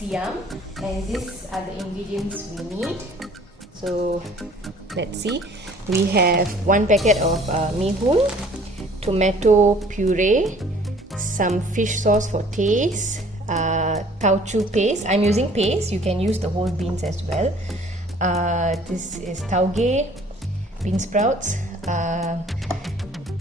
Siam, and these are the ingredients we need. So let's see, we have 1 packet of Mee Hoon, tomato puree, some fish sauce for taste, Taucu paste. I'm using paste, you can use the whole beans as well. This is tauge, bean sprouts.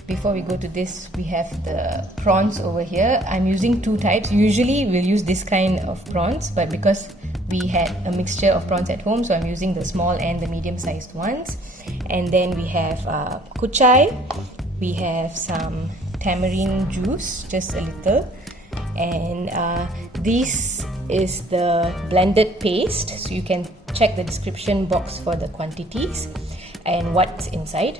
Before we go to this, we have the prawns over here. I'm using 2 types. Usually we'll use this kind of prawns, but because we had a mixture of prawns at home, so I'm using the small and the medium sized ones. And then we have Kuchai, we have some tamarind juice, just a little, and this is the blended paste, so you can check the description box for the quantities and what's inside.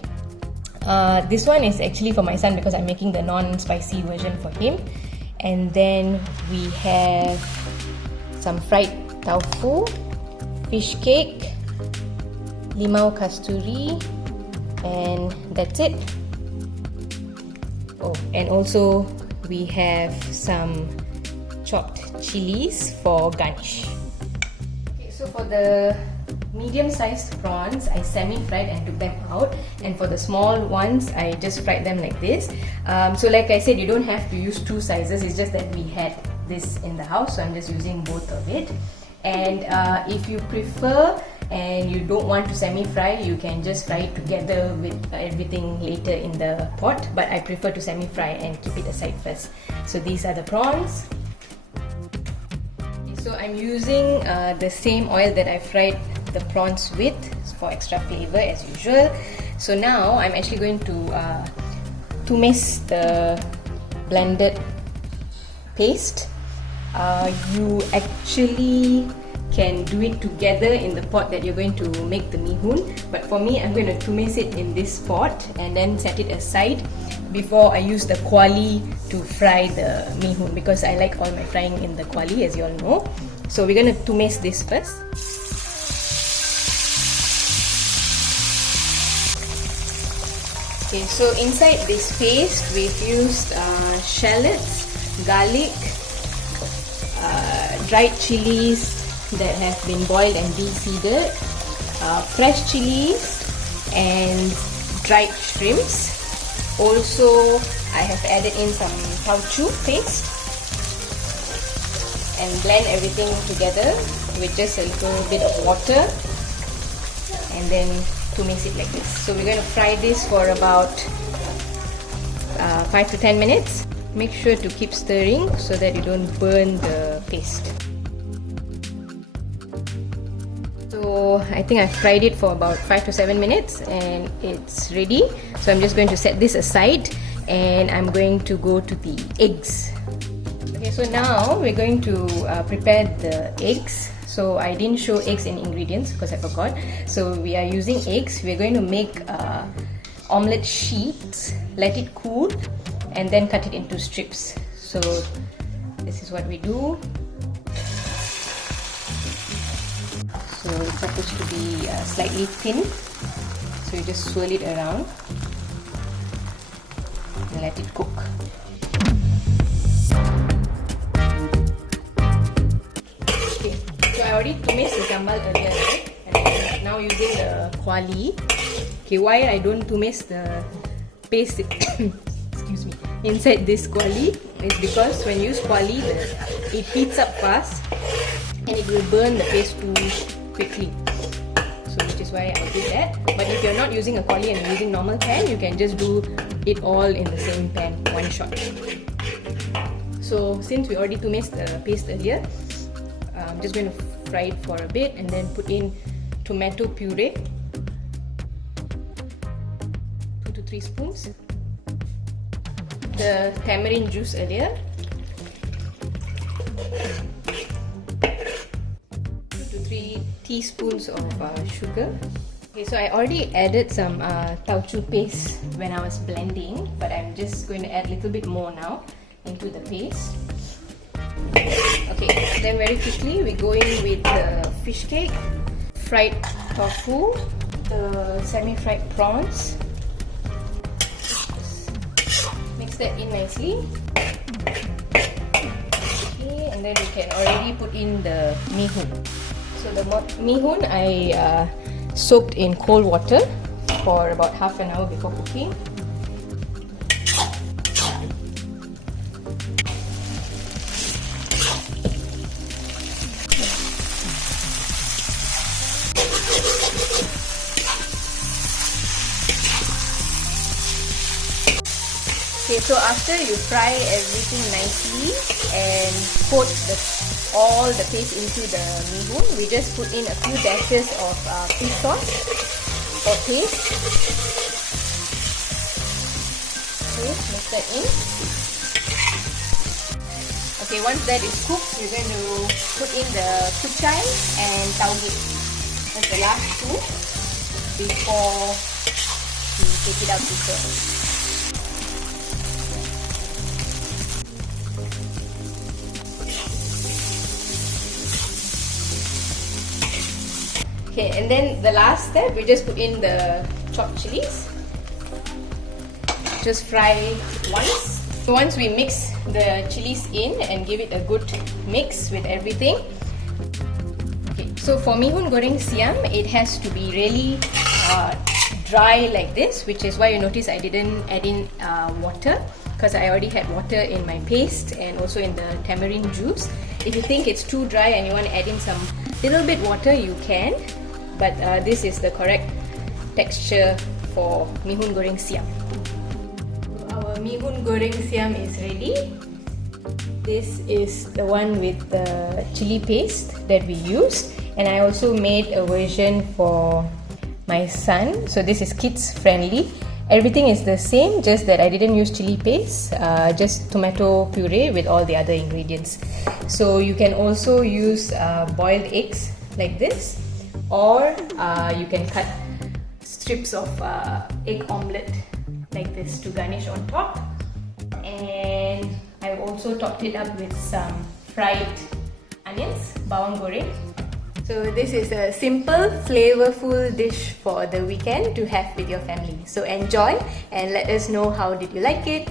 This one is actually for my son because I'm making the non-spicy version for him. And then we have some fried tofu, fish cake, limau kasturi, and that's it. Oh, and also we have some chopped chillies for garnish. Okay, so for the medium-sized prawns, I semi-fried and took them out, and for the small ones, I just fried them like this. So like I said, you don't have to use 2 sizes, it's just that we had this in the house, so I'm just using both of it. And if you prefer and you don't want to semi-fry, you can just fry it together with everything later in the pot, but I prefer to semi-fry and keep it aside first. So these are the prawns. So I'm using the same oil that I fried the prawns with for extra flavor as usual. So now I'm actually going to tumis the blended paste. You actually can do it together in the pot that you're going to make the Mee Hoon, but for me, I'm going to tumis it in this pot and then set it aside before I use the kuali to fry the Mee Hoon, because I like all my frying in the kuali, as you all know. So we're going to tumis this first. Okay, so inside this paste, we've used shallots, garlic, dried chillies that have been boiled and deseeded, fresh chillies, and dried shrimps. Also, I have added in some taucu paste and blend everything together with just a little bit of water, and then tumis it like this. So we're going to fry this for about 5 to 10 minutes. Make sure to keep stirring so that you don't burn the paste. So I think I fried it for about 5 to 7 minutes and it's ready. So I'm just going to set this aside and I'm going to go to the eggs. Okay, so now we're going to prepare the eggs. So I didn't show eggs in ingredients because I forgot. So we are using eggs. We're going to make omelette sheets, let it cool, and then cut it into strips. So this is what we do. So it's supposed to be slightly thin. So you just swirl it around and let it cook. Okay, so I already tumis the sambal earlier, right? And I'm now using the kuali. Okay, why I don't tumis the paste excuse me, inside this kuali is because when you use kuali, it heats up fast and it will burn the paste too quickly. So which is why I did that. But if you're not using a kuali and you're using normal pan, you can just do it all in the same pan, one shot. So since we already tumis the paste earlier, I'm just going to fry it for a bit and then put in tomato puree, 2 to 3 spoons. The tamarind juice earlier, 2 to 3 teaspoons of sugar. Okay, so I already added some taucu paste when I was blending, but I'm just going to add a little bit more now into the paste. Okay, then very quickly we go in with the fish cake, fried tofu, the semi-fried prawns. Mix that in nicely. Okay, and and then we can already put in the mee hoon. So the mee hoon I soaked in cold water for about half an hour before cooking. Okay, so after you fry everything nicely and coat all the paste into the mee hoon, we just put in a few dashes of fish sauce or paste. Okay, mix that in. Okay, once that is cooked, we're going to put in the kuchai and taucu. That's the last two before we take it out to serve. Okay, and then the last step, we just put in the chopped chillies. Just fry once. So once we mix the chillies in and give it a good mix with everything. Okay, so for Mee Hoon Goreng Siam, it has to be really dry like this, which is why you notice I didn't add in water, because I already had water in my paste and also in the tamarind juice. If you think it's too dry and you want to add in some little bit water, you can. But this is the correct texture for Mee Hoon Goreng Siam. Our Mee Hoon Goreng Siam is ready. This is the one with the chili paste that we used, and I also made a version for my son. So this is kids friendly. Everything is the same, just that I didn't use chili paste, just tomato puree with all the other ingredients. So you can also use boiled eggs like this, or you can cut strips of egg omelette like this to garnish on top. And I've also topped it up with some fried onions, bawang goreng. So this is a simple, flavorful dish for the weekend to have with your family. So enjoy and let us know how did you like it.